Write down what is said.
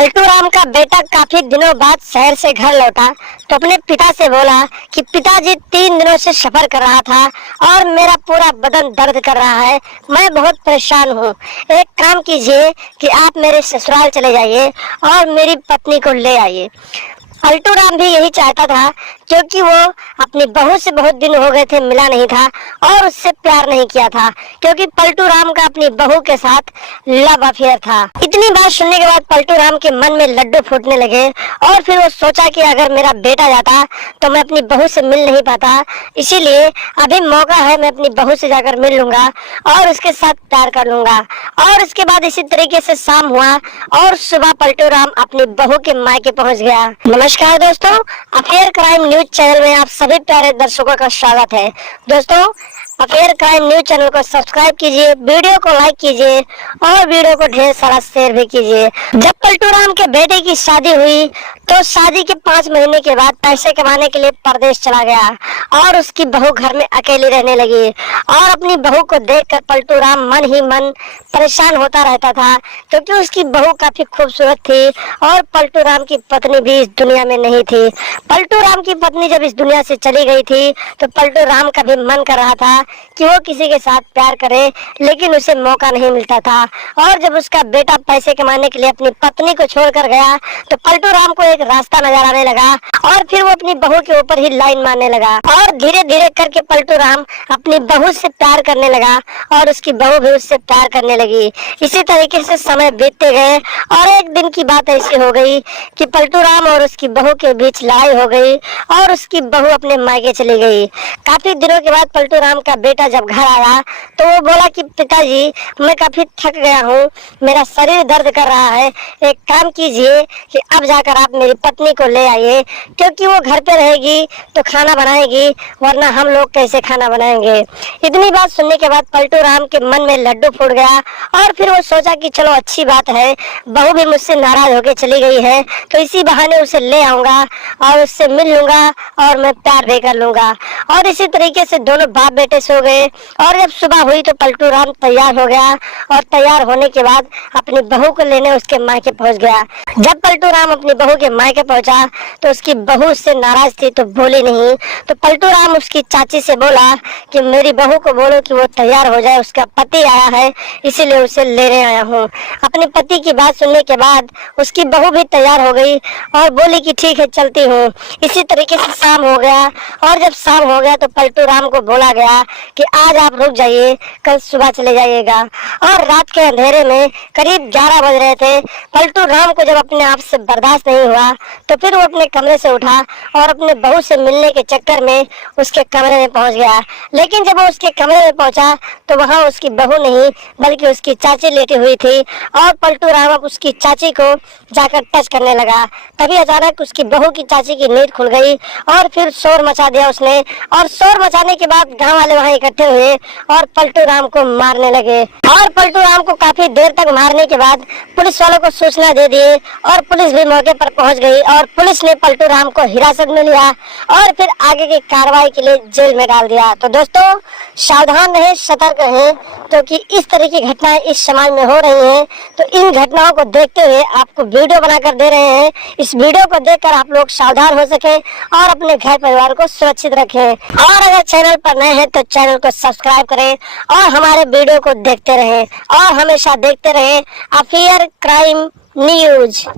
पलटू राम का बेटा काफी दिनों बाद शहर से घर लौटा तो अपने पिता से बोला कि पिताजी 3 दिनों से सफर कर रहा था और मेरा पूरा बदन दर्द कर रहा है। मैं बहुत परेशान हूँ। एक काम कीजिए कि आप मेरे ससुराल चले जाइए और मेरी पत्नी को ले आइए। पलटू राम भी यही चाहता था क्योंकि वो अपनी बहू से बहुत दिन हो गए थे मिला नहीं था और उससे प्यार नहीं किया था, क्योंकि पलटू राम का अपनी बहू के साथ लव अफेयर था। इतनी बात सुनने के बाद पलटू राम के मन में लड्डू फूटने लगे और फिर वो सोचा कि अगर मेरा बेटा जाता तो मैं अपनी बहू से मिल नहीं पाता, इसीलिए अभी मौका है, मैं अपनी बहू से जाकर मिल लूंगा और उसके साथ प्यार कर लूंगा। और उसके बाद इसी तरीके से शाम हुआ और सुबह पलटू राम अपनी बहू के मायके पहुंच गया। नमस्कार दोस्तों, अफेयर क्राइम न्यूज चैनल में आप सभी प्यारे दर्शकों का स्वागत है। दोस्तों, अफेयर क्राइम न्यूज चैनल को सब्सक्राइब कीजिए, वीडियो को लाइक कीजिए और वीडियो को ढेर सारा शेयर भी कीजिए। जब पलटू राम के बेटे की शादी हुई तो शादी के 5 महीने के बाद पैसे कमाने के लिए परदेश चला गया और उसकी बहू घर में अकेली रहने लगी। और अपनी बहू को देखकर पलटू राम मन ही मन परेशान होता रहता था, क्योंकि उसकी बहू काफी खूबसूरत थी और पलटू राम की पत्नी भी इस दुनिया में नहीं थी। पलटू राम की पत्नी जब इस दुनिया से चली गई थी तो पलटू राम का भी मन कर रहा था कि वो किसी के साथ प्यार करे, लेकिन उसे मौका नहीं मिलता था। और जब उसका बेटा पैसे कमाने के लिए अपनी पत्नी को छोड़कर गया तो पलटू राम को एक रास्ता नजर आने लगा और फिर वो अपनी बहू के ऊपर ही लाइन मारने लगा और धीरे धीरे करके पलटू राम अपनी बहू से प्यार करने लगा और उसकी बहू भी उससे प्यार करने लगी। इसी तरीके से समय बीतते गए और एक दिन की बात ऐसी हो गई कि पलटू राम और उसकी बहू के बीच लड़ाई हो गई और उसकी बहू अपने मायके चली गई। काफी दिनों के बाद पलटू राम का बेटा जब घर आया तो वो बोला कि पिताजी, मैं काफी थक गया हूँ, मेरा शरीर दर्द कर रहा है, एक काम कीजिए कि अब जाकर आप मेरी पत्नी को ले आइए, क्योंकि वो घर पे रहेगी तो खाना बनाएगी, वरना हम लोग कैसे खाना बनाएंगे। इतनी बात सुनने के बाद पलटू राम के मन में लड्डू फूट गया और फिर वो सोचा कि चलो अच्छी बात है, बहू भी मुझसे नाराज होकर चली गई है तो इसी बहाने उसे ले आऊंगा और उससे मिल लूंगा और मैं प्यार भी कर लूंगा। और इसी तरीके से दोनों बाप बेटे सो गए और जब सुबह हुई तो पलटू राम तैयार हो गया और तैयार होने के बाद अपनी बहू को लेने उसके मायके पहुंच गया। जब पलटू राम अपनी बहू के मायके पहुंचा तो उसकी बहू उससे नाराज थी तो बोली नहीं। तो पलटू राम उसकी चाची से बोला कि मेरी बहू को बोलो कि वो तैयार हो जाए, उसका पति आया है इसीलिए उसे लेने आया हूँ। अपने पति की बात सुनने के बाद उसकी बहू भी तैयार हो गई और बोली कि ठीक है, चलती हूँ। इसी तरीके से शाम हो गया और जब शाम हो गया तो पलटू राम को बोला गया कि आज आप रुक जाइए, कल सुबह चले जाइएगा। और रात के अंधेरे में करीब 11 बज रहे थे। पलटू राम को जब अपने आप से बर्दाश्त नहीं हुआ तो फिर वो अपने कमरे से उठा और अपने बहू से मिलने के चक्कर में उसके कमरे में पहुंच गया। लेकिन जब वो उसके कमरे में पहुंचा तो वहां उसकी बहू नहीं बल्कि उसकी चाची लेटी हुई थी और पलटू राम अब उसकी चाची को जाकर टच करने लगा। तभी अचानक उसकी बहू की चाची की नींद खुल गई और फिर शोर मचा दिया उसने। और शोर मचाने के बाद गांव वाले वहां इकट्ठे हुए और पलटू राम को मारने लगे। और पलटू राम को काफी देर तक मारने के बाद पुलिस वालों को सूचना दे दिए और पुलिस भी मौके पर पहुंच गई और पुलिस ने पलटू राम को हिरासत में लिया और फिर आगे की कार्रवाई के लिए जेल में डाल दिया। तो दोस्तों, सावधान रहें, सतर्क रहें, क्योंकि इस तरह की घटनाएं इस समाज में हो रही हैं। तो इन घटनाओं को देखते हुए आपको वीडियो बनाकर दे रहे हैं। इस वीडियो को देखकर आप लोग सावधान हो सके और अपने घर परिवार को सुरक्षित रखें। और अगर चैनल पर नए हैं तो चैनल को सब्सक्राइब करें और हमारे वीडियो को देखते रहें और हमेशा देखते रहें अफेयर क्राइम न्यूज।